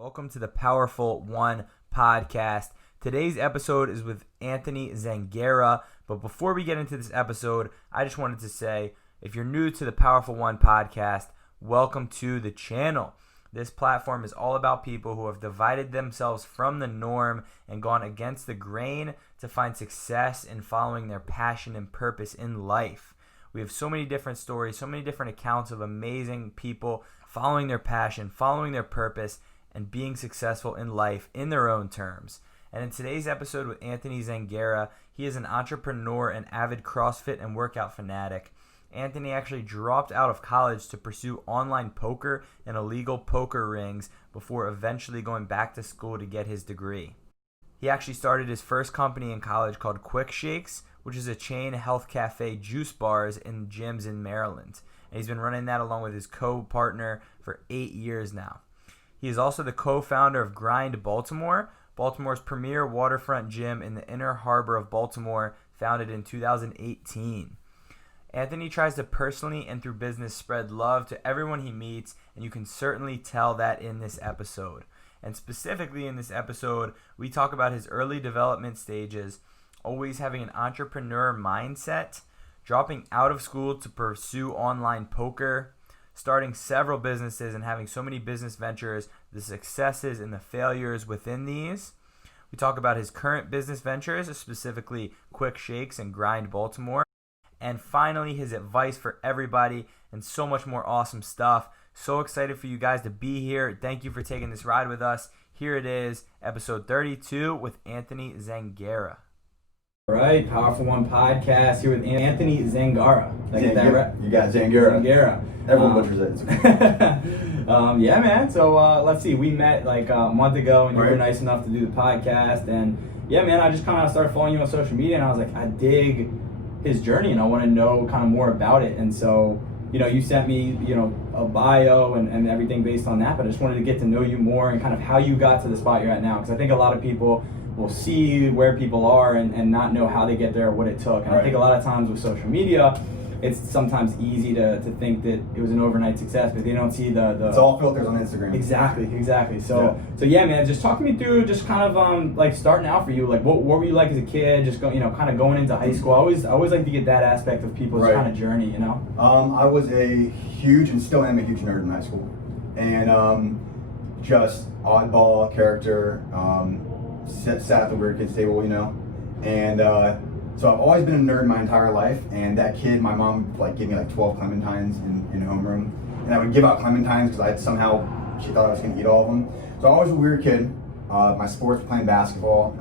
Welcome to the Powerful One podcast. Today's episode is with Anthony Zangara. But before we get into this episode, I just wanted to say, if you're new to the Powerful One podcast, welcome to the channel. This platform is all about people who have divided themselves from the norm and gone against the grain to find success in following their passion and purpose in life. We have so many different stories, so many different accounts of amazing people following their passion, following their purpose, and being successful in life in their own terms. And in today's episode with Anthony Zangara, he is an entrepreneur and avid CrossFit and workout fanatic. Anthony actually dropped out of college to pursue online poker and illegal poker rings before eventually going back to school to get his degree. He actually started his first company in college called Quikshakes, which is a chain health cafe juice bars in gyms in Maryland. And he's been running that along with his co-partner for 8 years now. He is also the co-founder of Grind Baltimore, Baltimore's premier waterfront gym in the inner harbor of Baltimore, founded in 2018. Anthony tries to personally and through business spread love to everyone he meets, and you can certainly tell that in this episode. And specifically in this episode, we talk about his early development stages, always having an entrepreneur mindset, dropping out of school to pursue online poker, starting several businesses and having so many business ventures, the successes and the failures within these. We talk about his current business ventures, specifically Quikshakes and Grind Baltimore. And finally, his advice for everybody and so much more awesome stuff. So excited for you guys to be here. Thank you for taking this ride with us. Here it is, episode 32 with Anthony Zangara. All right, Powerful One podcast here with Anthony Zangara. Did I get that right? You got Zangara. Zangara. Everyone butchers it. Yeah, man. So let's see. We met like a month ago, and you were nice enough to do the podcast. And yeah, man, I just kind of started following you on social media, and I was like, I dig his journey, and I want to know kind of more about it. And so, you sent me, a bio and everything based on that. But I just wanted to get to know you more and kind of how you got to the spot you're at now, because I think a lot of people will see where people are and not know how they get there or what it took. And I think a lot of times with social media, it's sometimes easy to think that it was an overnight success, but they don't see the It's all filters on Instagram. Exactly. So yeah, man, just talk me through just kind of like starting out for you. Like what were you like as a kid? Just kind of going into high school. I always like to get that aspect of people's kind of journey. I was a huge and still am a huge nerd in high school, and just oddball character. Sat at the weird kids table, and so I've always been a nerd my entire life. And that kid, my mom gave me 12 clementines in homeroom, and I would give out clementines because she thought I was gonna eat all of them. So I was a weird kid. My sports were playing basketball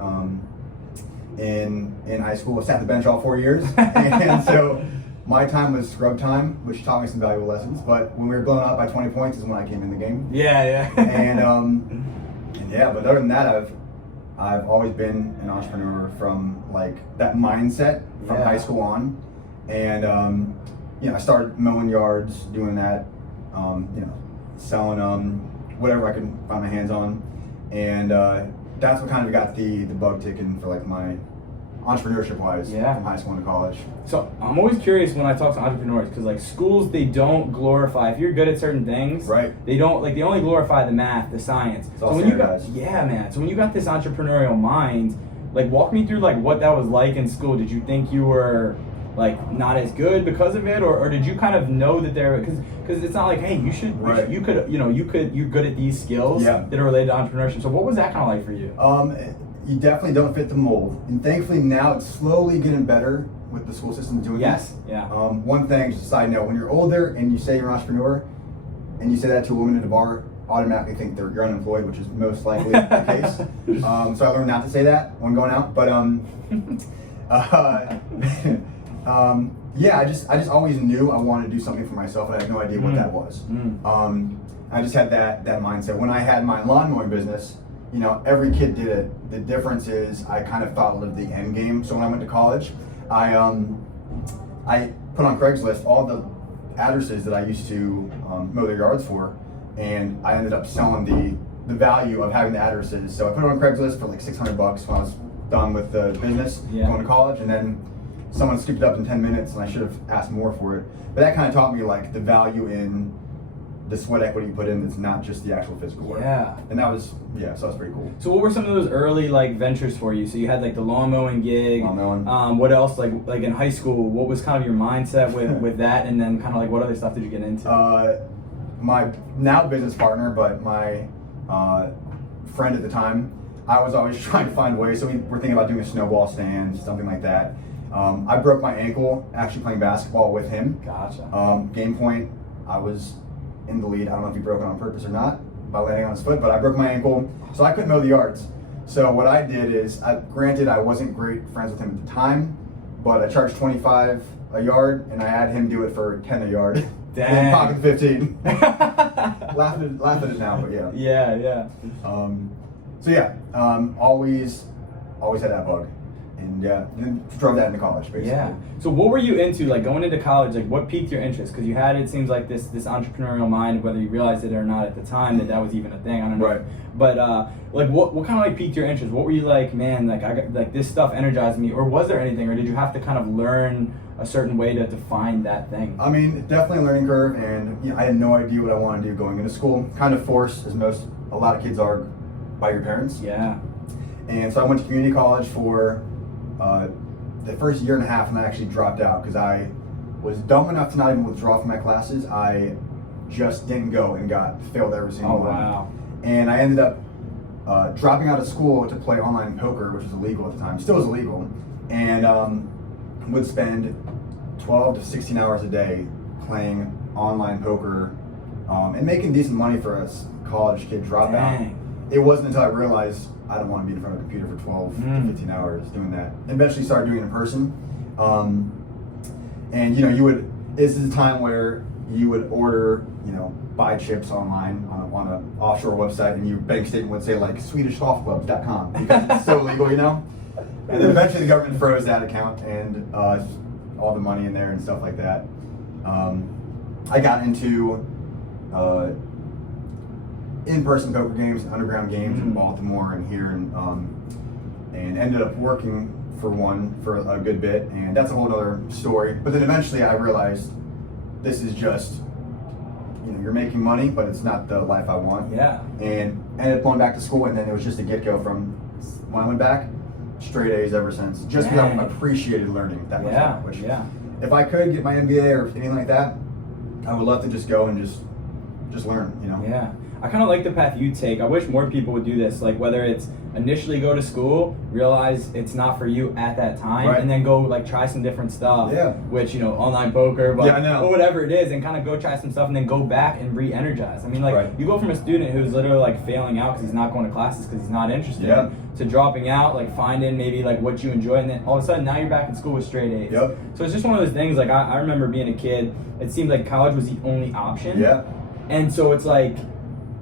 in high school. I sat the bench all 4 years, and so my time was scrub time, which taught me some valuable lessons. But when we were blown out by 20 points is when I came in the game. Yeah. and but other than that, I've always been an entrepreneur from that mindset from high school on, and I started mowing yards, doing that, selling whatever I could find my hands on, and that's what kind of got the bug ticking for my entrepreneurship wise from high school into college. So I'm always curious when I talk to entrepreneurs, because schools, they don't glorify, if you're good at certain things, they don't they only glorify the math, the science. It's all standardized. So when you got this entrepreneurial mind, walk me through what that was like in school. Did you think you were not as good because of it, or did you kind of know that there, because it's not like, hey, you're good at these skills that are related to entrepreneurship. So what was that kind of like for you? You definitely don't fit the mold, and thankfully now it's slowly getting better with the school system doing this. One thing, just a side note, when you're older and you say you're an entrepreneur and you say that to a woman at a bar, automatically think you're unemployed, which is most likely the case. So I learned not to say that when going out, but I just always knew I wanted to do something for myself, and I had no idea what that was. I just had that mindset. When I had my lawn mowing business, every kid did it. The difference is I kind of followed the end game. So when I went to college, I put on Craigslist all the addresses that I used to mow their yards for, and I ended up selling the value of having the addresses. So I put it on Craigslist for $600 when I was done with the business, going to college, and then someone scooped it up in 10 minutes, and I should have asked more for it. But that kind of taught me the value in the sweat equity you put in, it's not just the actual physical work. Yeah. And that was, so that was pretty cool. So what were some of those early like ventures for you? So you had like the lawn mowing gig. Lawn mowing. What else? Like in high school, what was kind of your mindset with that? And then kind of like what other stuff did you get into? My now business partner, but my friend at the time, I was always trying to find ways. So we were thinking about doing a snowball stand, something like that. I broke my ankle actually playing basketball with him. Gotcha. Game point, I was in the lead. I don't know if he broke it on purpose or not by landing on his foot, but I broke my ankle, so I couldn't mow the yards. So what I did is, granted I wasn't great friends with him at the time, but I charged $25 a yard, and I had him do it for $10 a yard. Dang. Pocket 15. laughing at it now, but yeah. Yeah. Always had that bug. And then drove that into college, basically. Yeah. So what were you into, like going into college? Like what piqued your interest? Because you had, it seems like this entrepreneurial mind, whether you realized it or not at the time that was even a thing. I don't know. Right. But like what kind of like piqued your interest? What were you like, man? Like I got like this stuff energized me, or was there anything, or did you have to kind of learn a certain way to find that thing? I mean, definitely a learning curve, and I had no idea what I wanted to do going into school. Kind of forced, as a lot of kids are, by your parents. Yeah. And so I went to community college for the first year and a half, and I actually dropped out because I was dumb enough to not even withdraw from my classes. I just didn't go and failed every single one. Wow. And I ended up dropping out of school to play online poker, which was illegal at the time. Still is illegal. And would spend 12 to 16 hours a day playing online poker and making decent money for a college kid dropout. Dang. It wasn't until I realized I don't want to be in front of a computer for 12 to 15 hours doing that. And eventually started doing it in person. This is a time where you would order, buy chips online on an offshore website, and your bank statement would say like SwedishGolfClubs.com because it's so legal, And then eventually the government froze that account and all the money in there and stuff like that. I got into in-person poker games and underground games in Baltimore and here, and ended up working for one for a good bit, and that's a whole other story. But then eventually I realized this is just, you're making money, but it's not the life I want. Yeah. And ended up going back to school, and then it was just a get-go from when I went back, straight A's ever since. Just because I appreciated learning that much more. Which, if I could get my MBA or anything like that, I would love to just go and just learn, Yeah. I kind of like the path you take. I wish more people would do this, like whether it's initially go to school, realize it's not for you at that time, right, and then go like try some different stuff, which, online poker, but or whatever it is, and kind of go try some stuff and then go back and re-energize. I mean, like you go from a student who's literally like failing out because he's not going to classes because he's not interested in, to dropping out, like finding maybe like what you enjoy, and then all of a sudden now you're back in school with straight A's. So it's just one of those things. Like I remember being a kid, it seemed like college was the only option. And so it's like,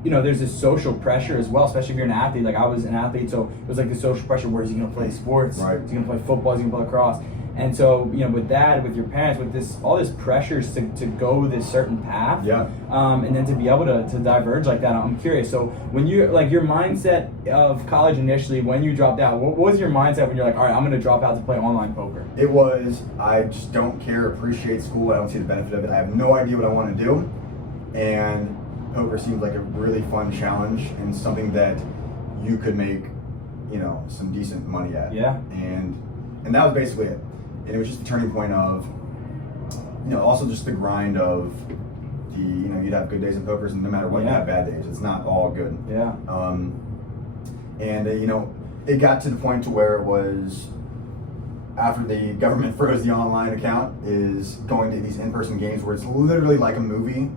there's this social pressure as well, especially if you're an athlete. Like I was an athlete, so it was like the social pressure. Where is he going to play sports? Is he going to play football? Is he going to play lacrosse? And so, with that, with your parents, with all this pressures to go this certain path, and then to be able to diverge like that, I'm curious. So when you, like your mindset of college initially, when you dropped out, what was your mindset when you're like, all right, I'm going to drop out to play online poker? It was, I just don't care, appreciate school. I don't see the benefit of it. I have no idea what I want to do. And poker seems like a really fun challenge and something that you could make, some decent money at. And that was basically it. And it was just the turning point of, also just the grind of the, you'd have good days in poker, and no matter what, you have bad days. It's not all good. It got to the point to where it was, after the government froze the online account, is going to these in-person games where it's literally like a movie.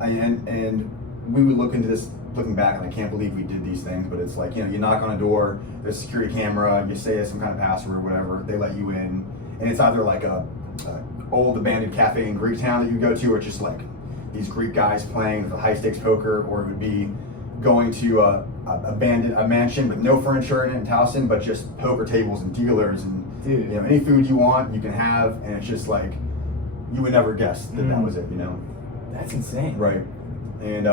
And we would look into this looking back, and I can't believe we did these things, but it's like, you knock on a door, there's a security camera, you say some kind of password or whatever, they let you in, and it's either like a old abandoned cafe in Greek town that you go to, or just like these Greek guys playing the high stakes poker, or it would be going to a mansion with no furniture in it in Towson, but just poker tables and dealers and any food you want you can have, and it's just like you would never guess that was it. That's insane. Right. And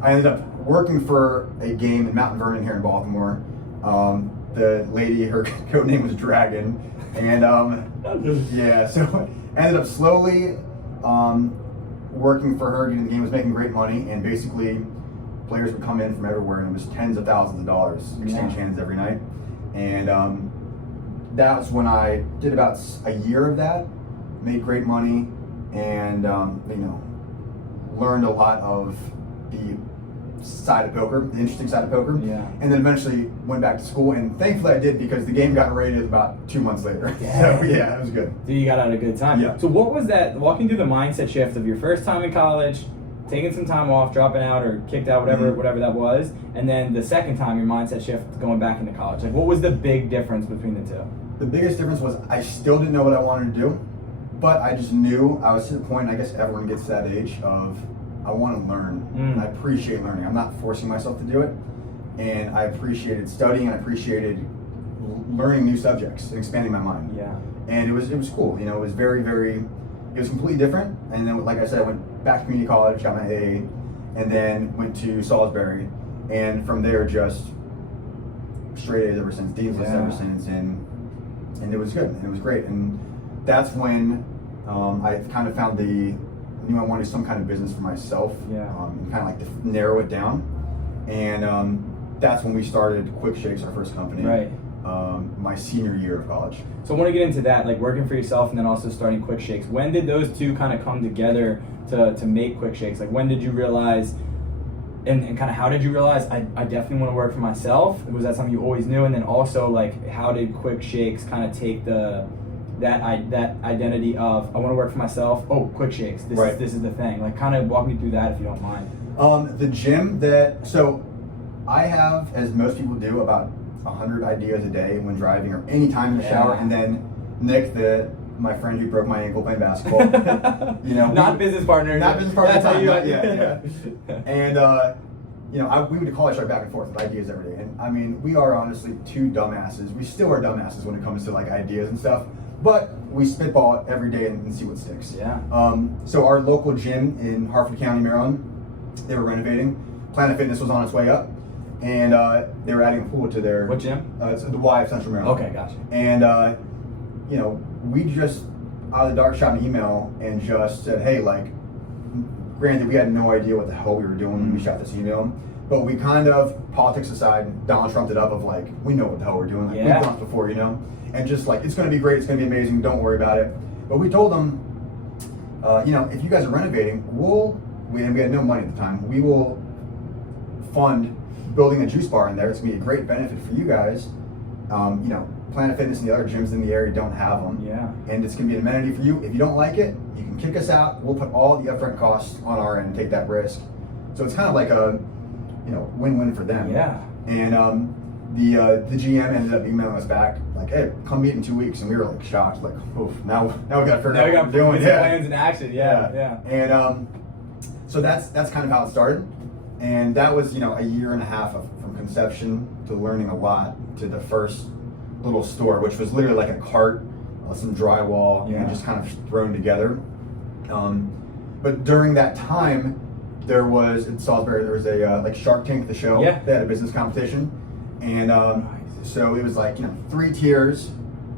I ended up working for a game in Mount Vernon here in Baltimore. The lady, her code name was Dragon, and so I ended up slowly working for her, getting the game, was making great money, and basically players would come in from everywhere, and it was tens of thousands of dollars exchange hands every night. And that was when I did about a year of that, made great money, and learned a lot of the side of poker, the interesting side of poker. Yeah. And then eventually went back to school, and thankfully I did, because the game got rated about 2 months later. Yeah. So yeah, it was good. So you got out a good time. Yeah. So what was that, walking through the mindset shift of your first time in college, taking some time off, dropping out or kicked out, whatever that was, and then the second time your mindset shift going back into college? Like, what was the big difference between the two? The biggest difference was I still didn't know what I wanted to do, but I just knew I was to the point, I guess everyone gets to that age of, I want to learn. And I appreciate learning. I'm not forcing myself to do it. And I appreciated studying, and I appreciated learning new subjects and expanding my mind. Yeah. And it was cool. It was very, very, it was completely different. And then, like I said, I went back to community college, got my AA, and then went to Salisbury. And from there, just straight A's ever since, Dean's List ever since. And it was good. And it was great. And that's when I kind of found I wanted some kind of business for myself, and kind of like to narrow it down. And that's when we started Quikshakes, our first company, right. My senior year of college. So I want to get into that, like working for yourself and then also starting Quikshakes. When did those two kind of come together to make Quikshakes? Like, when did you realize, and kind of how did you realize, I definitely want to work for myself? Was that something you always knew? And then also, like, how did Quikshakes kind of take that identity of, I want to work for myself, Quikshakes, this is the thing. Like, kind of walk me through that if you don't mind. The gym so I have, as most people do, about 100 ideas a day when driving or any time in the shower. And then Nick, my friend who broke my ankle playing basketball, not business partner. Not business partner. That's how you yeah. And we went to college right back and forth with ideas every day. And I mean, we are honestly two dumbasses. We still are dumbasses when it comes to like ideas and stuff. But we spitball it every day and see what sticks. Yeah. So our local gym in Harford County, Maryland, they were renovating. Planet Fitness was on its way up, and they were adding a pool to their. What gym? It's the Y of Central Maryland. Okay, gotcha. And we just out of the dark shot an email and just said, hey, like, granted we had no idea what the hell we were doing when we shot this email, but we kind of, politics aside, Donald Trumped it up of like, we know what the hell we're doing. Like, we've done it before, and just like, it's going to be great, it's going to be amazing, don't worry about it. But we told them, if you guys are renovating, we had no money at the time, we will fund building a juice bar in there. It's going to be a great benefit for you guys. Planet Fitness and the other gyms in the area don't have them. Yeah. And it's going to be an amenity for you. If you don't like it, you can kick us out. We'll put all the upfront costs on our end and take that risk. So it's kind of like a, win-win for them. Yeah. And the GM ended up emailing us back like, hey, come meet in 2 weeks. And we were like shocked, like, oof, now we got to figure out what we're doing. Plans in action. Yeah. And so that's kind of how it started. And that was, a year and a half from conception to learning a lot to the first little store, which was literally like a cart, some drywall, and just kind of thrown together. But during that time, there was in Salisbury, there was a like Shark Tank, the show. Yeah. They had a business competition, and so it was like 3 tiers,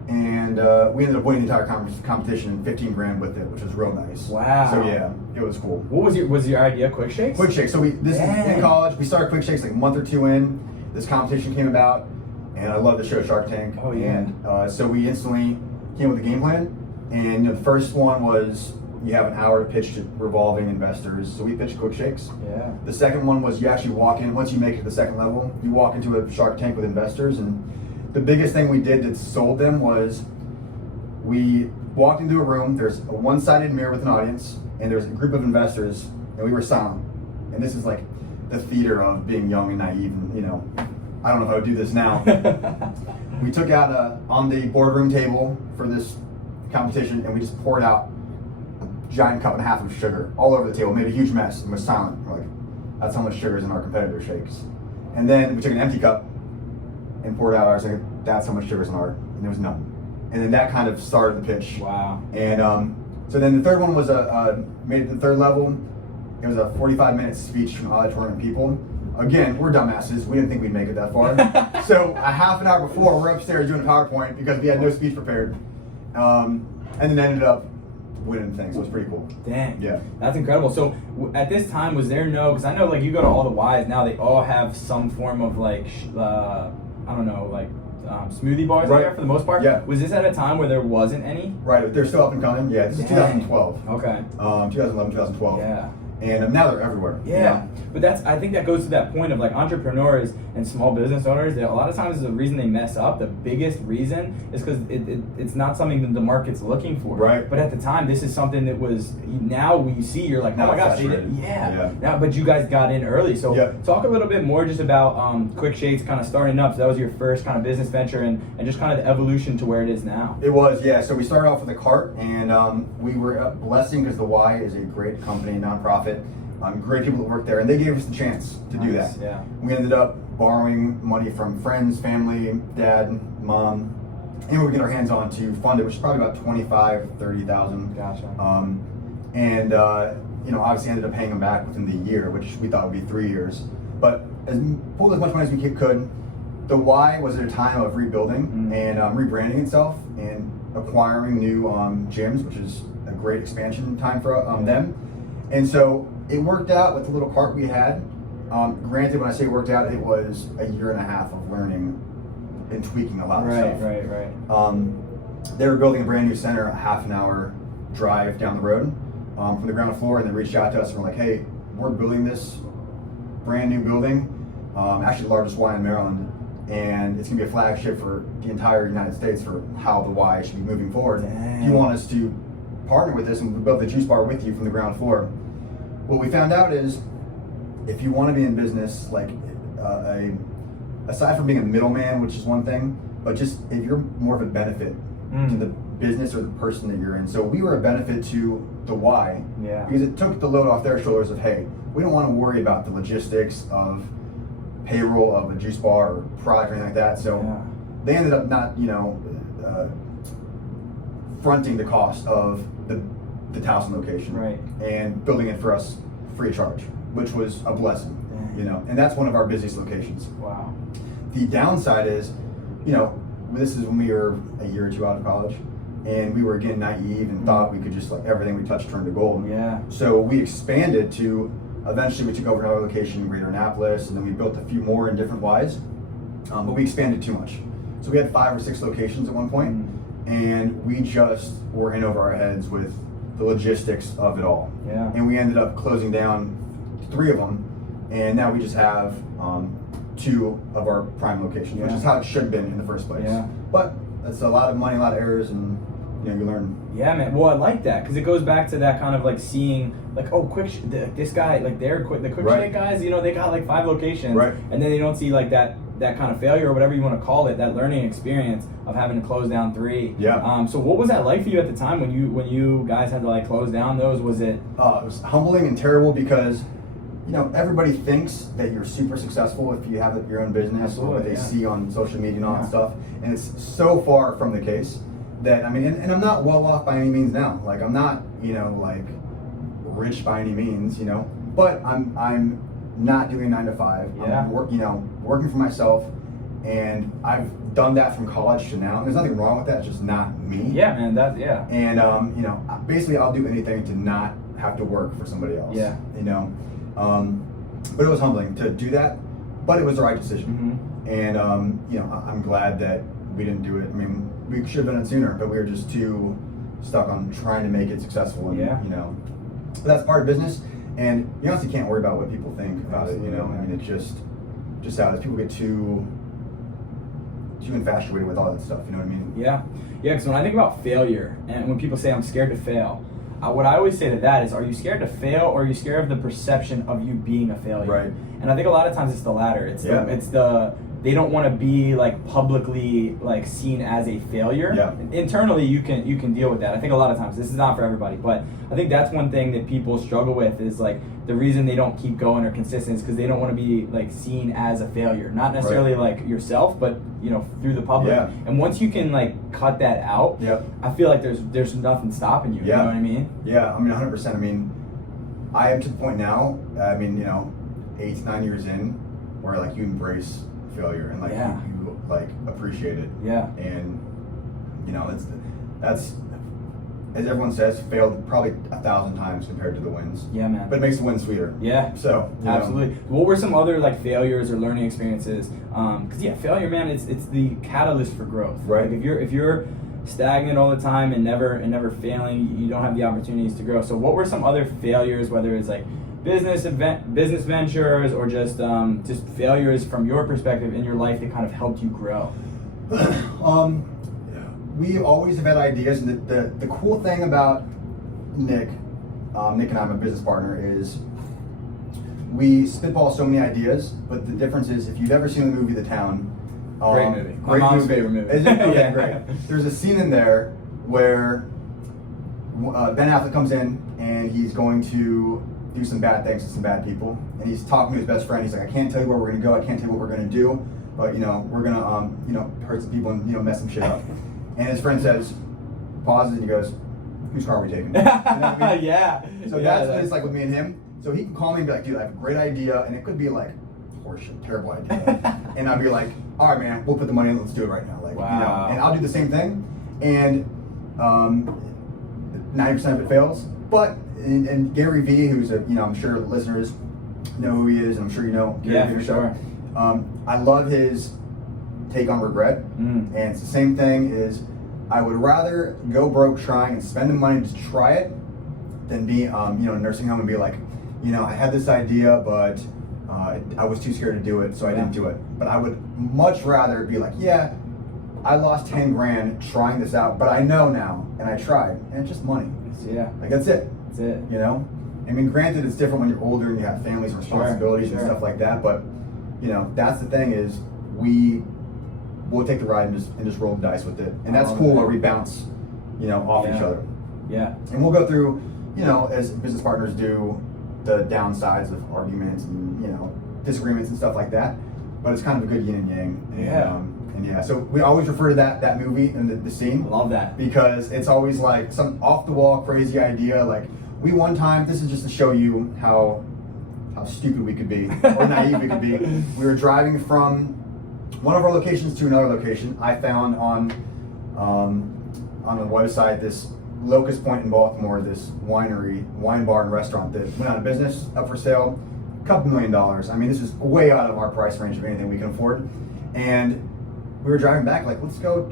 and we ended up winning the entire competition and 15 grand with it, which was real nice. Wow. So yeah, it was cool. What was your idea? Quikshakes? Quikshakes. So this is in college. We started Quikshakes like a month or 2 in. This competition came about, and I love the show Shark Tank. Oh yeah. And so we instantly came with a game plan, and the first one was you have an hour to pitch to revolving investors. So we pitched Quikshakes. Yeah. The second one was you actually walk in, once you make it to the second level, you walk into a Shark Tank with investors, and the biggest thing we did that sold them was we walked into a room, there's a one-sided mirror with an audience, and there's a group of investors, and we were silent. And this is like the theater of being young and naive, and I don't know if I would do this now. We took out on the boardroom table for this competition, and we just poured out a giant cup and a half of sugar all over the table, made a huge mess, and was silent. We're like, that's how much sugar is in our competitor shakes. And then we took an empty cup and poured out ours, like, that's how much sugar is in ours, and there was none. And then that kind of started the pitch. Wow. And so then the third one was made it to the third level. It was a 45-minute speech from auditorium of people. Again, we're dumbasses. We didn't think we'd make it that far. So a half an hour before, we're upstairs doing a PowerPoint because we had no speech prepared. And then ended up winning things. So it was pretty cool. Dang. Yeah. That's incredible. So at this time, was there no, because I know like you go to all the Ys now, they all have some form of like, I don't know, like smoothie bars there for the most part? Yeah. Was this at a time where there wasn't any? Right, they're still up and coming. Yeah, this is 2012. Okay. 2011, 2012. Yeah. And now they're everywhere. Yeah, but I think that goes to that point of like entrepreneurs and small business owners. A lot of times the reason they mess up, the biggest reason, is because it's not something that the market's looking for. Right. But at the time, this is something that was, now when you see, you're like, oh my gosh, yeah. Now, but you guys got in early. So talk a little bit more just about Quikshakes kind of starting up. So that was your first kind of business venture and just kind of the evolution to where it is now. It was, yeah. So we started off with a cart, and we were a blessing because the Y is a great company, nonprofit. Great people that work there, and they gave us the chance to do that. Yeah. We ended up borrowing money from friends, family, dad, mom, and we get our hands on to fund it, which is probably about $25,000-$30,000. Gotcha. And obviously ended up paying them back within the year, which we thought would be 3 years. But pulled as much money as we could. The Y was at a time of rebuilding and rebranding itself and acquiring new gyms, which is a great expansion time for them. And so it worked out with the little cart we had. Granted, when I say worked out, it was a year and a half of learning and tweaking a lot of stuff. Right. They were building a brand new center, a half an hour drive down the road from the ground floor, and they reached out to us and were like, hey, we're building this brand new building, actually the largest Y in Maryland, and it's gonna be a flagship for the entire United States for how the Y should be moving forward. Dang. Do you want us to partner with this and build the juice bar with you from the ground floor? What we found out is, if you want to be in business, like aside from being a middleman, which is one thing, but just if you're more of a benefit to the business or the person that you're in. So we were a benefit to the Y, because it took the load off their shoulders of, hey, we don't want to worry about the logistics of payroll of a juice bar or product or anything like that. So they ended up not, fronting the cost of the Towson location, and building it for us free of charge, which was a blessing, and that's one of our busiest locations. Wow. The downside is, this is when we were a year or two out of college, and we were again naive and thought we could just like everything we touched turned to gold. Yeah. So we expanded to, eventually we took over another location in Greater Annapolis, and then we built a few more in different Ys, but we expanded too much. So we had 5 or 6 locations at one point, and we just were in over our heads with the logistics of it all. Yeah. And we ended up closing down 3 of them, and now we just have 2 of our prime locations, which is how it should have been in the first place. Yeah. But that's a lot of money, a lot of errors, and you learn. Yeah, man. Well, I like that because it goes back to that kind of like seeing like, oh, this guy, like the Quikshake guys, they got like 5 locations, and then they don't see like that kind of failure or whatever you want to call it, that learning experience of having to close down 3. Yeah. So what was that like for you at the time when you guys had to like close down those? Was it? It was humbling and terrible because, everybody thinks that you're super successful if you have your own business or what they see on social media and all that stuff, and it's so far from the case that and I'm not well off by any means now. Like I'm not, like rich by any means, but I'm not doing 9 to 5. Yeah. I'm working for myself, and I've done that from college to now. There's nothing wrong with that. It's just not me. Yeah, man. And basically, I'll do anything to not have to work for somebody else. Yeah. But it was humbling to do that, but it was the right decision. And I'm glad that we didn't do it. We should have done it sooner, but we were just too stuck on trying to make it successful. And, but that's part of business. And you honestly can't worry about what people think about it, it's just how it is. People get too infatuated with all that stuff, you know what I mean? Yeah, because when I think about failure, and when people say I'm scared to fail, what I always say to that is, are you scared to fail, or are you scared of the perception of you being a failure? Right. And I think a lot of times it's the latter. It's the they don't want to be like publicly like seen as a failure. Yeah. Internally, you can deal with that. I think a lot of times, this is not for everybody, but I think that's one thing that people struggle with is like the reason they don't keep going or consistent is because they don't want to be like seen as a failure. Not necessarily like yourself, but through the public. Yeah. And once you can like cut that out, I feel like there's nothing stopping you. You know what I mean? Yeah, 100%. I am to the point now, 8 to 9 years in, where like you embrace failure and like you like appreciate it. Yeah. And that's as everyone says, failed probably 1,000 times compared to the wins. Yeah, man. But it makes the win sweeter. Yeah. So absolutely. What were some other like failures or learning experiences? Because failure, man, it's the catalyst for growth. Right. Like if you're stagnant all the time and never failing, you don't have the opportunities to grow. So what were some other failures, whether it's like business ventures or just failures from your perspective in your life that kind of helped you grow? We always have had ideas, and the cool thing about Nick and I, my business partner, is we spitball so many ideas, but the difference is, if you've ever seen the movie The Town, great movie. Great My mom's movie. favorite movie. Is it? Okay, Yeah. great. There's a scene in there where Ben Affleck comes in and he's going to do some bad things to some bad people, and he's talking to his best friend. He's like, I can't tell you where we're gonna go, I can't tell you what we're gonna do, but we're gonna hurt some people and mess some shit up. And his friend says, pauses, and he goes, whose car are we taking? You know what I mean? Yeah. So that's what it's like with me and him. So he can call me and be like, dude, I have a great idea, and it could be like horseshit, terrible idea. And I'd be like, all right, man, we'll put the money in, let's do it right now. Like, wow. And I'll do the same thing. And 90% of it fails. But and Gary Vee, who's I'm sure listeners know who he is, and I'm sure you know Gary Vee for sure. I love his take on regret, and it's the same thing. Is I would rather go broke trying and spend the money to try it than be in a nursing home and be like, I had this idea, but I was too scared to do it, so I didn't do it. But I would much rather be like, yeah, I lost 10 grand trying this out, but I know now, and I tried, and it's just money. Yeah. Like, that's it. That's it. I mean, granted, it's different when you're older and you have families and responsibilities and stuff like that, but that's the thing, is we'll take the ride and just roll the dice with it, and that's cool where we bounce off each other. Yeah. And we'll go through as business partners do, the downsides of arguments and disagreements and stuff like that, but it's kind of a good yin and yang. And so we always refer to that movie and the scene. Love that. Because it's always like some off the wall crazy idea. Like, we one time, this is just to show you how stupid we could be or naive we could be. We were driving from one of our locations to another location. I found on the website this Locust Point in Baltimore, this wine bar and restaurant that went out of business, up for sale, a couple $1 million. I mean, this is way out of our price range of anything we can afford. And we were driving back, like, let's go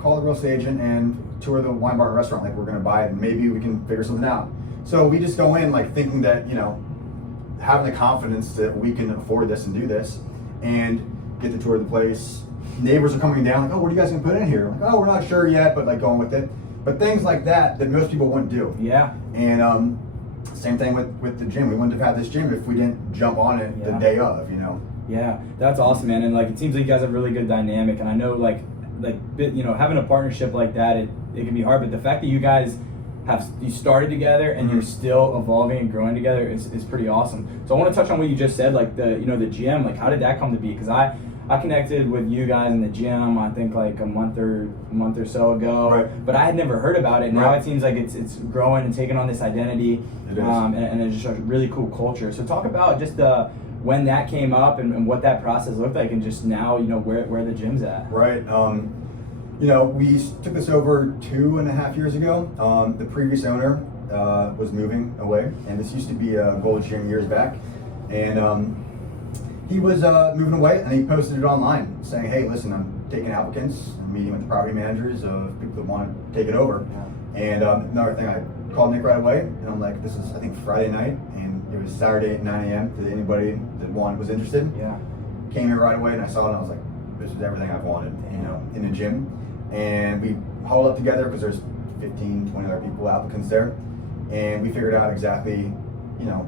call the real estate agent and tour the wine bar and restaurant, like, we're gonna buy it and maybe we can figure something out. So we just go in like thinking that, having the confidence that we can afford this and do this, and get the tour of the place. Neighbors are coming down, like, oh, what are you guys gonna put in here? Like, oh, we're not sure yet, but like going with it. But things like that most people wouldn't do. Yeah. And same thing with the gym. We wouldn't have had this gym if we didn't jump on it the day of, Yeah, that's awesome, man. And like, it seems like you guys have really good dynamic. And I know like having a partnership like that, it can be hard. But the fact that you guys you started together and you're still evolving and growing together is pretty awesome. So I want to touch on what you just said, like the gym. Like, how did that come to be? Because I connected with you guys in the gym, I think like a month or so ago, right. But I had never heard about it. Now Right. it seems like it's growing and taking on this identity, It is. and it's just a really cool culture. So talk about just when that came up and what that process looked like, and just now where the gym's at. Right. We took this over 2.5 years ago. The previous owner was moving away, and this used to be a Gold Gym years back, and he was moving away, and he posted it online saying, hey, listen, I'm taking applicants, I'm meeting with the property managers of people that want to take it over. Yeah. And another thing, I called Nick right away, and I'm like, this is, I think, Friday night, and it was Saturday at 9 a.m. to anybody that was interested. Yeah. Came here right away, and I saw it, and I was like, this is everything I've wanted, in a gym. And we hauled up together, because there's 15, 20 other applicants there, and we figured out exactly,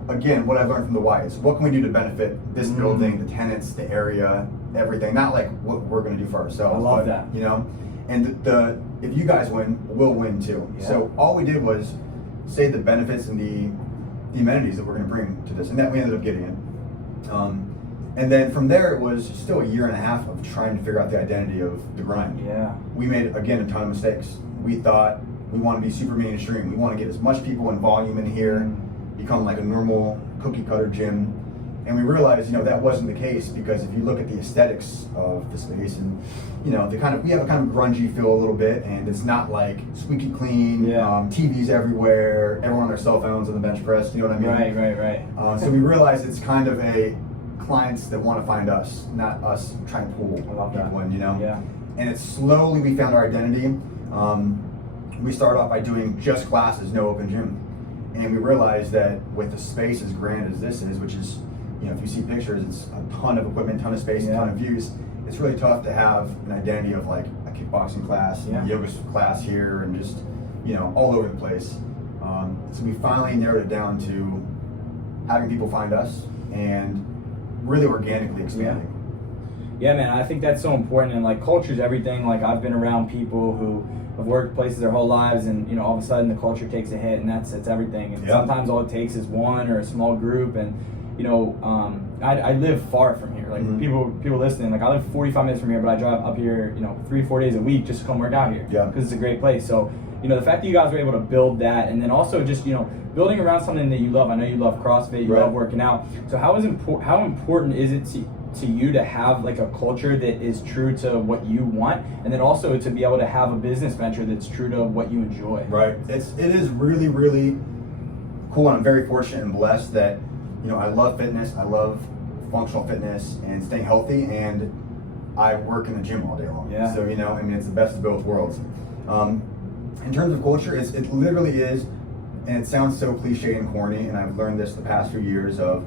again, what I've learned from the why is, what can we do to benefit this building, the tenants, the area, everything, not like what we're going to do for ourselves. I love that. And if you guys win, we'll win too. Yeah. So all we did was say the benefits and the amenities that we're going to bring to this, and that we ended up getting it. And then from there, it was still 1.5 years of trying to figure out the identity of the grind. Yeah. We made, again, a ton of mistakes. We thought we want to be super mainstream. We want to get as much people in volume in here, become like a normal cookie cutter gym. And we realized, that wasn't the case, because if you look at the aesthetics of the space, and we have a kind of grungy feel a little bit, and it's not like squeaky clean, TVs everywhere, everyone on their cell phones on the bench press, you know what I mean? Right. So we realized it's kind of a clients that want to find us, not us trying to pull people in, Yeah. And it's slowly we found our identity. We started off by doing just classes, no open gym. And we realized that with a space as grand as this is, which is, if you see pictures, it's a ton of equipment, ton of space, a ton of views. It's really tough to have an identity of like a kickboxing class, a yoga class here, and just, all over the place. So we finally narrowed it down to having people find us and really organically expanding. Yeah, man, I think that's so important. And like, culture's everything. Like, I've been around people who have worked places their whole lives, and all of a sudden the culture takes a hit, and that's everything. And sometimes all it takes is one or a small group. And I live far from here. Like, people listening, like, I live 45 minutes from here, but I drive up here 3-4 days a week just to come work out here because it's a great place. So the fact that you guys were able to build that, and then also just building around something that you love. I know you love CrossFit, you love working out. So how important is it to you to have like a culture that is true to what you want, and then also to be able to have a business venture that's true to what you enjoy? Right. It is really, really cool, and I'm very fortunate and blessed that I love fitness, I love functional fitness and staying healthy, and I work in the gym all day long. Yeah. So it's the best of both worlds. In terms of culture, it literally is, and it sounds so cliche and corny, and I've learned this the past few years of,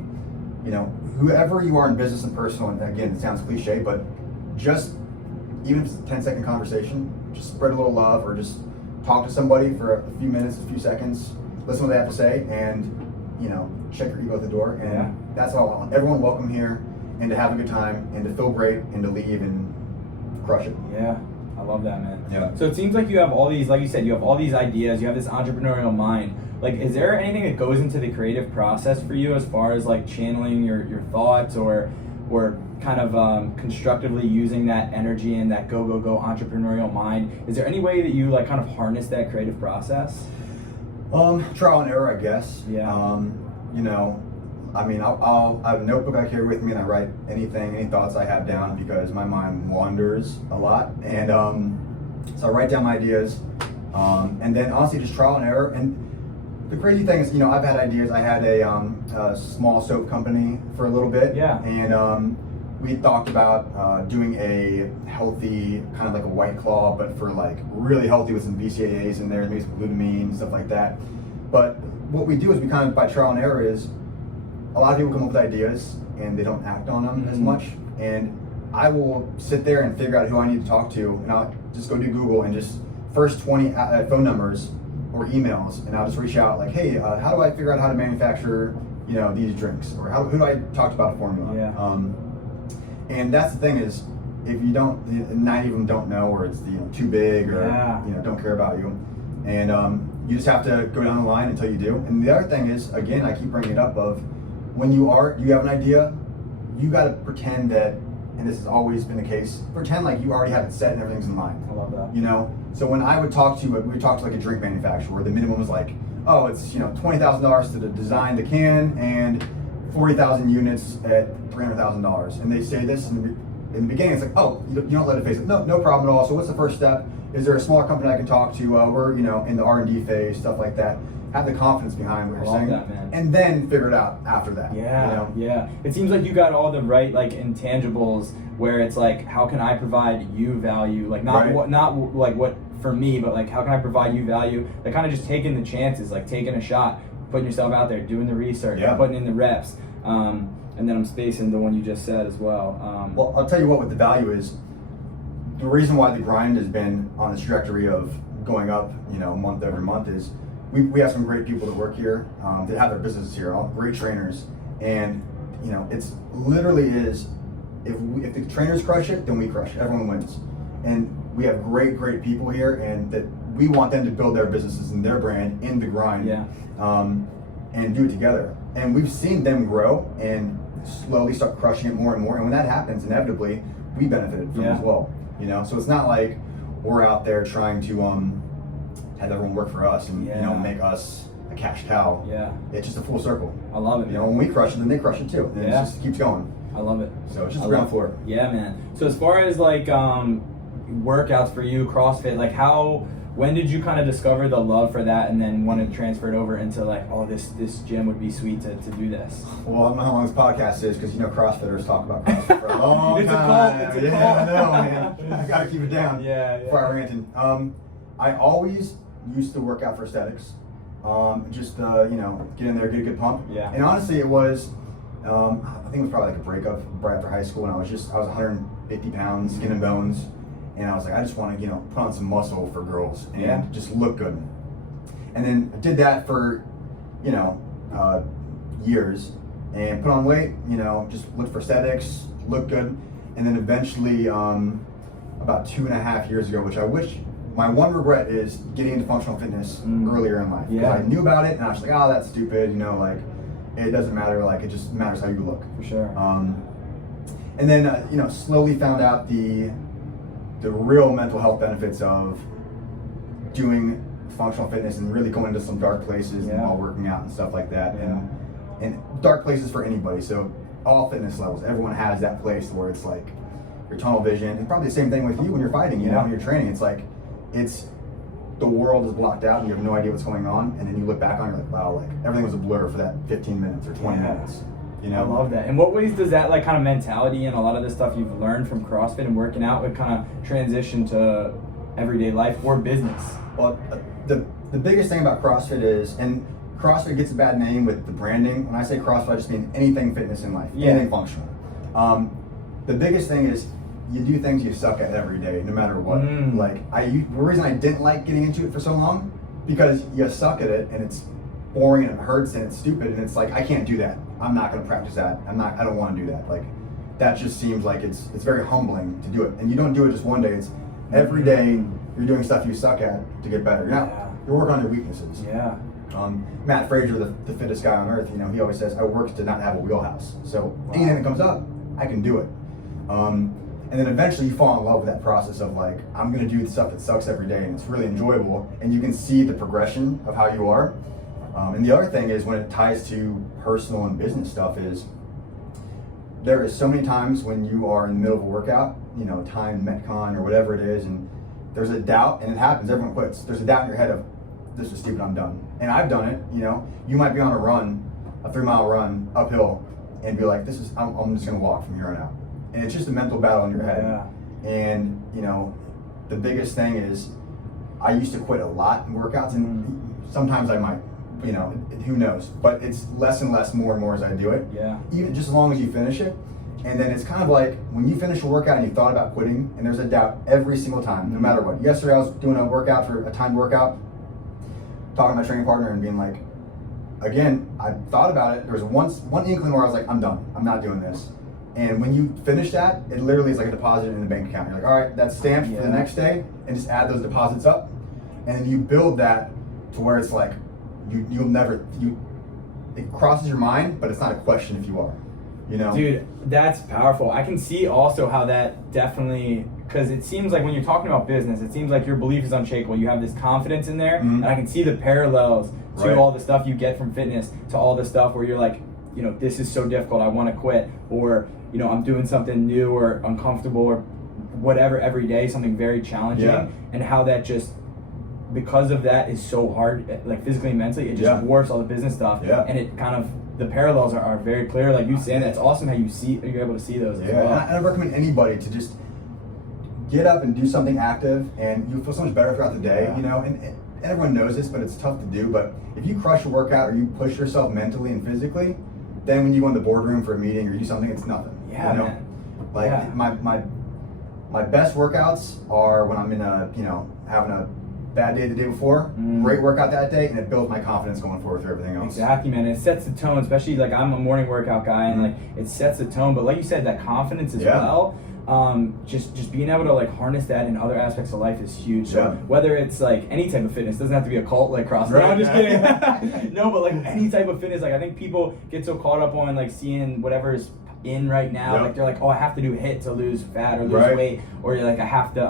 whoever you are in business and personal, and again, it sounds cliche, but just even if it's a 10-second conversation, just spread a little love, or just talk to somebody for a few minutes, a few seconds, listen to what they have to say, and check your ego at the door. And that's all I want. Everyone welcome here, and to have a good time, and to feel great, and to leave and crush it. Yeah, I love that, man. Yeah. So it seems like you have all these, like you said, you have all these ideas, you have this entrepreneurial mind. Like, is there anything that goes into the creative process for you as far as like channeling your thoughts, or kind of constructively using that energy and that go entrepreneurial mind? Is there any way that you like kind of harness that creative process? Trial and error, I guess. Yeah. I'll have a notebook back here with me, and I write any thoughts I have down, because my mind wanders a lot. And so I write down my ideas, and then honestly just trial and error. And the crazy thing is, I've had ideas. I had a small soap company for a little bit. Yeah. And we talked about doing a healthy, kind of like a White Claw, but for like really healthy, with some BCAAs in there, maybe some glutamine, stuff like that. But what we do is we kind of, by trial and error, is a lot of people come up with ideas and they don't act on them as much. And I will sit there and figure out who I need to talk to, and I'll just go do Google and just first 20 phone numbers or emails, and I'll just reach out like, hey, how do I figure out how to manufacture these drinks, or who do I talk to about a formula? Yeah. And that's the thing is, if you don't, 90 of them don't know, or it's too big, or don't care about you, and you just have to go down the line until you do. And the other thing is, again, I keep bringing it up, of when you have an idea, you got to pretend that, and this has always been the case, pretend like you already have it set and everything's in mind. I love that. So when I would talk to like a drink manufacturer, where the minimum was like, oh, it's $20,000 to design the can, and 40,000 units at $300,000, and they say this in the beginning, it's like, oh, you don't let it face it. No problem at all. So what's the first step? Is there a smaller company I can talk to? We're in the R&D phase, stuff like that. Have the confidence behind what you're saying, that, man. And then figure it out after that. Yeah. It seems like you got all the right like intangibles, where it's like, how can I provide you value? Like not what for me, but like, how can I provide you value? Like, kind of just taking the chances, like taking a shot, putting yourself out there, doing the research, putting in the reps. And then I'm spacing the one you just said as well. Well, I'll tell you what the value is. The reason why the grind has been on this trajectory of going up, month over month, is we have some great people that work here, that have their businesses here, all great trainers, and it's literally is, if the trainers crush it, then we crush it. Everyone wins, and we have great people here, and that we want them to build their businesses and their brand in the grind, and do it together. And we've seen them grow and slowly start crushing it more and more. And when that happens, inevitably, we benefited from it as well. So it's not like we're out there trying to have everyone work for us and make us a cash cow. Yeah. It's just a full circle. I love it. You know, when we crush it, then they crush it too. And it just keeps going. I love it. So it's just the ground floor. Yeah, man. So as far as like workouts for you, CrossFit, like when did you kind of discover the love for that and then want to transfer it over into like, oh, this gym would be sweet to do this? Well, I don't know how long this podcast is because, you know, CrossFitters talk about CrossFit for a long It's a time. cult. It's a yeah, cult. I know, man. I got to keep it down. Yeah. Before I ranting. I always used to work out for aesthetics. Just, you know, get in there, get a good pump. Yeah. And honestly, it was, I think it was probably like a breakup right after high school, and I was 150 pounds, skin and bones. And I was like, I just want to, you know, put on some muscle for girls and just look good. And then I did that for, you know, years and put on weight, you know, just looked for aesthetics, looked good. And then eventually, about 2.5 years ago, which I wish, my one regret is getting into functional fitness earlier in life. Yeah. I knew about it and I was like, oh, that's stupid, you know, like, it doesn't matter, like, it just matters how you look. For sure. And then, you know, slowly found out the real mental health benefits of doing functional fitness and really going into some dark places while working out and stuff like that. Yeah. And dark places for anybody. So all fitness levels, everyone has that place where it's like your tunnel vision. And probably the same thing with you when you're fighting, you know, when you're training. It's like, the world is blocked out and you have no idea what's going on. And then you look back on it, you're like, wow, like everything was a blur for that 15 minutes or 20 minutes. You know? I love that. In what ways does that like kind of mentality and a lot of the stuff you've learned from CrossFit and working out would kind of transition to everyday life or business? Well, the biggest thing about CrossFit is, and CrossFit gets a bad name with the branding. When I say CrossFit, I just mean anything fitness in life, anything functional. The biggest thing is you do things you suck at every day, no matter what. Like the reason I didn't like getting into it for so long, because you suck at it and it's boring and it hurts and it's stupid and it's like, I can't do that. I'm not going to practice that. I don't want to do that. Like, that just seems like it's very humbling to do it. And you don't do it just one day. It's every day you're doing stuff you suck at to get better. You're working on your weaknesses. Yeah. Matt Frazier, the fittest guy on earth, you know, he always says, I work to not have a wheelhouse. So anything that comes up, I can do it. And then eventually you fall in love with that process of like, I'm going to do the stuff that sucks every day and it's really enjoyable. And you can see the progression of how you are. And the other thing is when it ties to personal and business stuff is there is so many times when you are in the middle of a workout, you know, timed Metcon or whatever it is, and there's a doubt, and it happens, everyone quits. There's a doubt in your head of, this is stupid, I'm done. And I've done it, you know. You might be on a run, a 3-mile run uphill, and be like, I'm just gonna walk from here on out. And it's just a mental battle in your head. And, you know, the biggest thing is I used to quit a lot in workouts, and sometimes I might. You know, who knows? But it's less and less, more and more as I do it. Yeah. Even just as long as you finish it. And then it's kind of like when you finish a workout and you thought about quitting, and there's a doubt every single time, no matter what. Yesterday I was doing a workout for a timed workout, talking to my training partner and being like, again, I thought about it. There was one inkling where I was like, I'm done. I'm not doing this. And when you finish that, it literally is like a deposit in the bank account. You're like, all right, that's stamped for the next day, and just add those deposits up. And then you build that to where it's like, it crosses your mind, but it's not a question if you are, you know? Dude, that's powerful. I can see also how that definitely, because it seems like when you're talking about business, it seems like your belief is unshakable. You have this confidence in there, and I can see the parallels to all the stuff you get from fitness, to all the stuff where you're like, you know, this is so difficult, I want to quit, or, you know, I'm doing something new or uncomfortable or whatever every day, something very challenging, and how that just, because of that is so hard, like physically and mentally, it just dwarfs all the business stuff, and it kind of, the parallels are very clear. Like you saying, that's awesome how you're able to see those as well. And I recommend anybody to just get up and do something active, and you'll feel so much better throughout the day, you know, and everyone knows this, but it's tough to do. But if you crush a workout or you push yourself mentally and physically, then when you go in the boardroom for a meeting or do something, it's nothing. Yeah, you know? Man. Like my best workouts are when I'm in having a bad day the day before, great workout that day, and it builds my confidence going forward through everything else. Exactly, man. It sets the tone, especially like I'm a morning workout guy, and like it sets the tone. But like you said, that confidence as well. Just being able to like harness that in other aspects of life is huge. So whether it's like any type of fitness, doesn't have to be a cult like CrossFit. Right. No, I'm just kidding. No, but like any type of fitness, like I think people get so caught up on like seeing whatever is in right now. Yep. Like they're like, oh, I have to do HIIT to lose fat or lose Right. weight, or you're like, I have to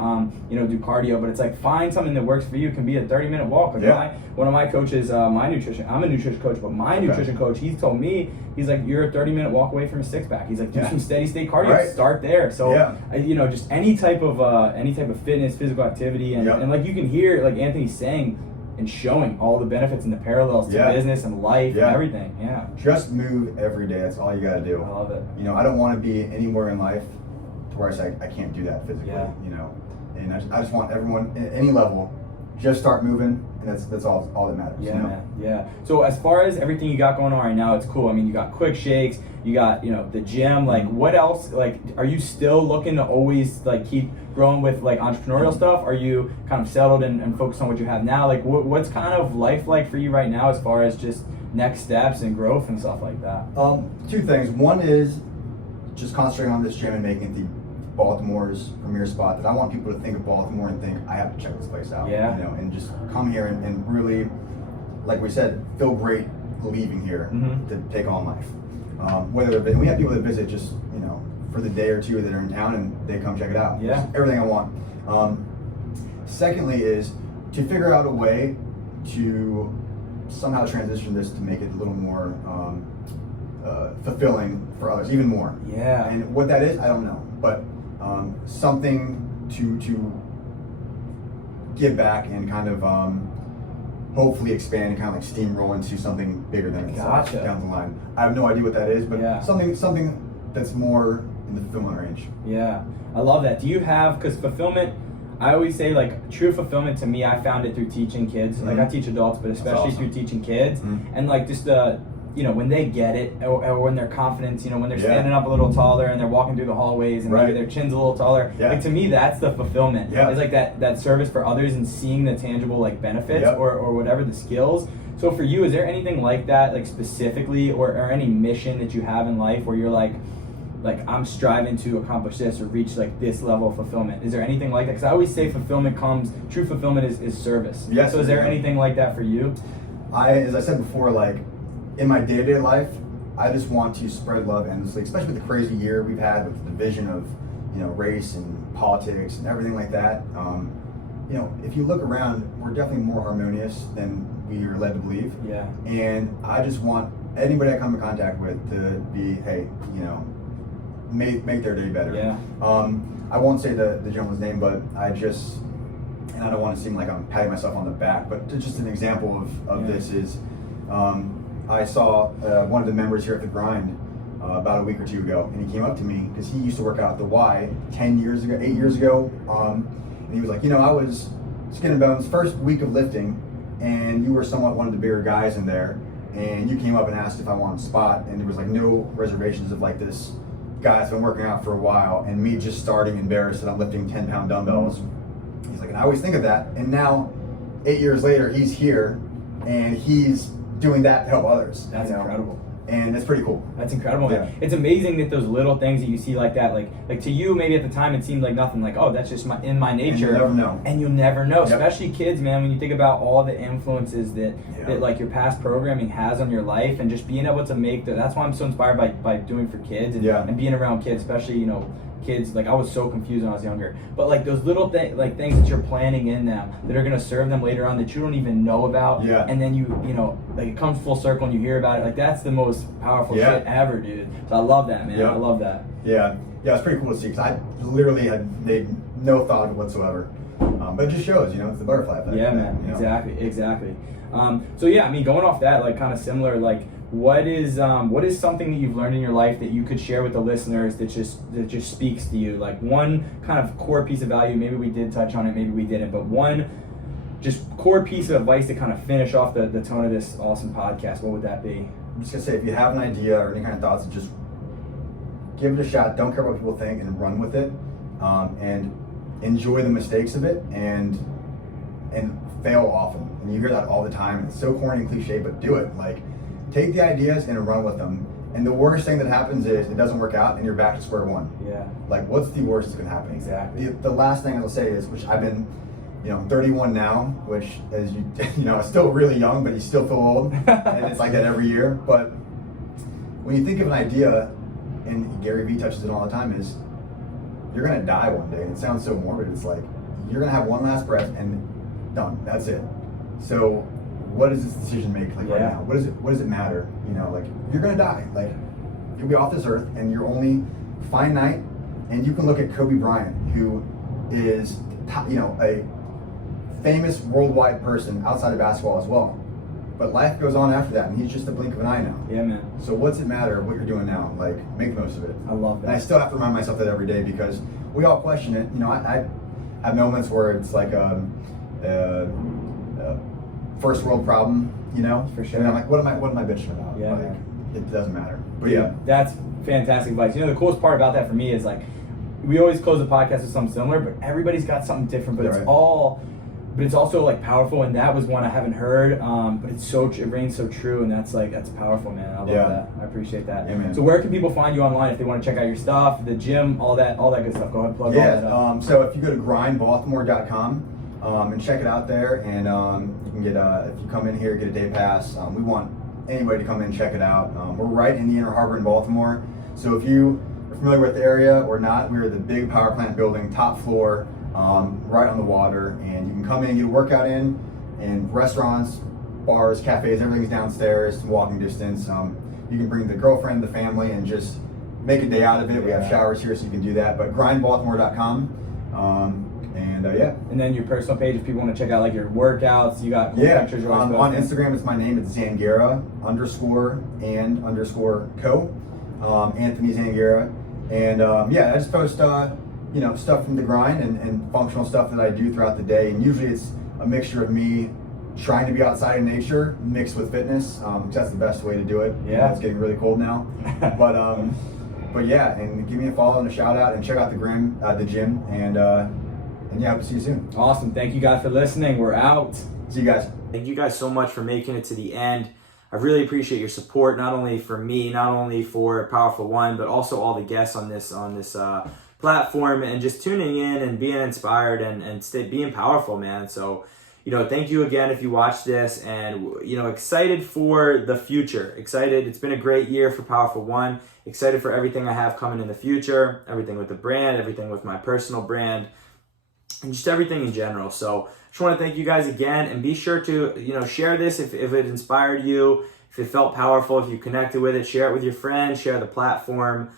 do cardio. But it's like, find something that works for you. It can be a 30-minute walk. Like Yeah. one of my coaches, I'm a nutrition coach, but my nutrition coach, he's told me, he's like, you're a 30-minute walk away from a six-pack. He's like, do some steady state cardio. Right. Start there. So Yeah. just any type of fitness, physical activity, and like you can hear like Anthony's saying and showing all the benefits and the parallels to business and life and everything. Yeah. Just move every day. That's all you got to do. I love it. I don't want to be anywhere in life to where I say I can't do that physically. Yeah. And I just want everyone at any level just start moving, and that's all that matters. Yeah, man. Yeah. So as far as everything you got going on right now, it's cool. I mean, you got Quikshakes, you got the gym. Like, what else? Like, are you still looking to always like keep growing with like entrepreneurial stuff? Are you kind of settled and focused on what you have now? Like, what's kind of life like for you right now as far as just next steps and growth and stuff like that? Two things. One is just concentrating on this gym and making it the Baltimore's premier spot. That I want people to think of Baltimore and think, I have to check this place out. Yeah. And just come here and really, like we said, feel great leaving here to take on life. We have people that visit just for the day or two that are in town and they come check it out. Yeah. Just everything I want. Secondly is to figure out a way to somehow transition this to make it a little more fulfilling for others, even more. Yeah. And what that is, I don't know, but something to give back and kind of hopefully expand and kind of like steamroll into something bigger than itself down the line. I have no idea what that is, but something that's more in the fulfillment range. Yeah, I love that. Do you have, because fulfillment, I always say like true fulfillment to me, I found it through teaching kids. Like I teach adults, but especially through teaching kids. And like just when they get it, or when they're confident, when they're standing up a little taller and they're walking through the hallways and maybe their chin's a little taller. Yeah. Like to me, that's the fulfillment. Yeah. It's like that service for others and seeing the tangible like benefits or whatever the skills. So for you, is there anything like that, like specifically, or any mission that you have in life where you're like I'm striving to accomplish this or reach like this level of fulfillment? Is there anything like that? Because I always say true fulfillment is service. Yes. So is there anything like that for you? As I said before, like in my day-to-day life, I just want to spread love endlessly, especially with the crazy year we've had with the division of race and politics and everything like that. If you look around, we're definitely more harmonious than we are led to believe. Yeah. And I just want anybody I come in contact with to be, hey, make their day better. Yeah. I won't say the gentleman's name, but and I don't want to seem like I'm patting myself on the back, but just an example of this is, I saw one of the members here at the Grind about a week or two ago, and he came up to me because he used to work out at the Y 8 years ago, and he was like, I was skin and bones first week of lifting, and you were somewhat one of the bigger guys in there, and you came up and asked if I wanted a spot, and there was like no reservations of like this guy that's been working out for a while, and me just starting embarrassed that I'm lifting 10-pound dumbbells. He's like, and I always think of that, and now 8 years later, he's here, and he's doing that to help others. That's incredible. And it's pretty cool. That's incredible, man. Yeah. It's amazing that those little things that you see like that, like to you, maybe at the time it seemed like nothing, like, oh, that's just in my nature. And you'll never know. Especially kids, man, when you think about all the influences that like your past programming has on your life, and just being able to make that's why I'm so inspired by doing for kids and being around kids, especially, kids. Like I was so confused when I was younger, but like those little things that you're planting in them that are going to serve them later on that you don't even know about, and then you like it comes full circle and you hear about it. Like that's the most powerful shit ever, dude. So I love that, man. I love that. Yeah, it's pretty cool to see, because I literally had made no thought of it whatsoever, but it just shows, it's the butterfly effect. Yeah, man. Exactly. So yeah, I mean, going off that, like kind of similar, like what is something that you've learned in your life that you could share with the listeners that just speaks to you? Like one kind of core piece of value, maybe we did touch on it, maybe we didn't, but one just core piece of advice to kind of finish off the tone of this awesome podcast, what would that be? I'm just gonna say, if you have an idea or any kind of thoughts, just give it a shot. Don't care what people think, and run with it, and enjoy the mistakes of it, and fail often. And you hear that all the time, and it's so corny and cliche, but do it. Like, take the ideas and run with them. And the worst thing that happens is it doesn't work out and you're back to square one. Yeah. Like, what's the worst that's gonna happen? Exactly. The last thing I'll say is, which I've been, I'm 31 now, which, as I'm still really young, but you still feel old. And it's like that every year. But when you think of an idea, and Gary Vee touches it all the time, is you're gonna die one day. And it sounds so morbid. It's like you're gonna have one last breath and done. That's it. So what does this decision make like right now? What does it matter? You know, like you're gonna die. Like you'll be off this earth and you're only finite. And you can look at Kobe Bryant, who is, you know, a famous worldwide person outside of basketball as well. But life goes on after that, and he's just a blink of an eye now. Yeah, man. So what's it matter what you're doing now? Like, make the most of it. I love that. And I still have to remind myself that every day because we all question it. You know, I have moments where it's like a first world problem, you know? For sure. And I'm like, what am I bitching about? Yeah, like, man. It doesn't matter. But yeah. That's fantastic advice. You know, the coolest part about that for me is like, we always close the podcast with something similar, but everybody's got something different, but it's also like powerful, and that was one I haven't heard, but it rings so true, and that's powerful, man. I love that. I appreciate that. Yeah, man. So where can people find you online if they want to check out your stuff, the gym, all that good stuff? Go ahead and plug all that up. So if you go to grindbaltimore.com and check it out there, and you can get if you come in here, get a day pass. We want anybody to come in and check it out. We're right in the Inner Harbor in Baltimore, so if you are familiar with the area or not, we're the big power plant building, top floor, right on the water, and you can come in and get a workout in, and restaurants, bars, cafes, everything's downstairs, walking distance. You can bring the girlfriend, the family, and just make a day out of it. We have showers here, so you can do that. But grindbaltimore.com, And then your personal page, if people want to check out like your workouts, you got cool pictures. On Instagram, it's my name. It's Zangara _& _co, Anthony Zangara, and I just post stuff from the grind and functional stuff that I do throughout the day. And usually it's a mixture of me trying to be outside in nature mixed with fitness. That's the best way to do it. Yeah. It's getting really cold now. But yeah, and give me a follow and a shout out, and check out the gym, and yeah, hope to see you soon. Awesome. Thank you guys for listening. We're out. See you guys. Thank you guys so much for making it to the end. I really appreciate your support, not only for me, not only for Powerful One, but also all the guests on this platform, and just tuning in and being inspired and being powerful, man. So, thank you again if you watched this, and, excited for the future. Excited. It's been a great year for Powerful One. Excited for everything I have coming in the future, everything with the brand, everything with my personal brand, and just everything in general. So just want to thank you guys again, and be sure to, share this if it inspired you, if it felt powerful, if you connected with it, share it with your friends, share the platform.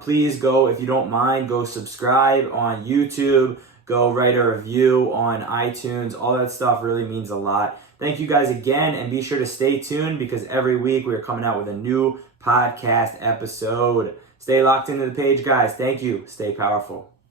Please go, if you don't mind, go subscribe on YouTube, go write a review on iTunes. All that stuff really means a lot. Thank you guys again, and be sure to stay tuned, because every week we're coming out with a new podcast episode. Stay locked into the page, guys. Thank you. Stay powerful.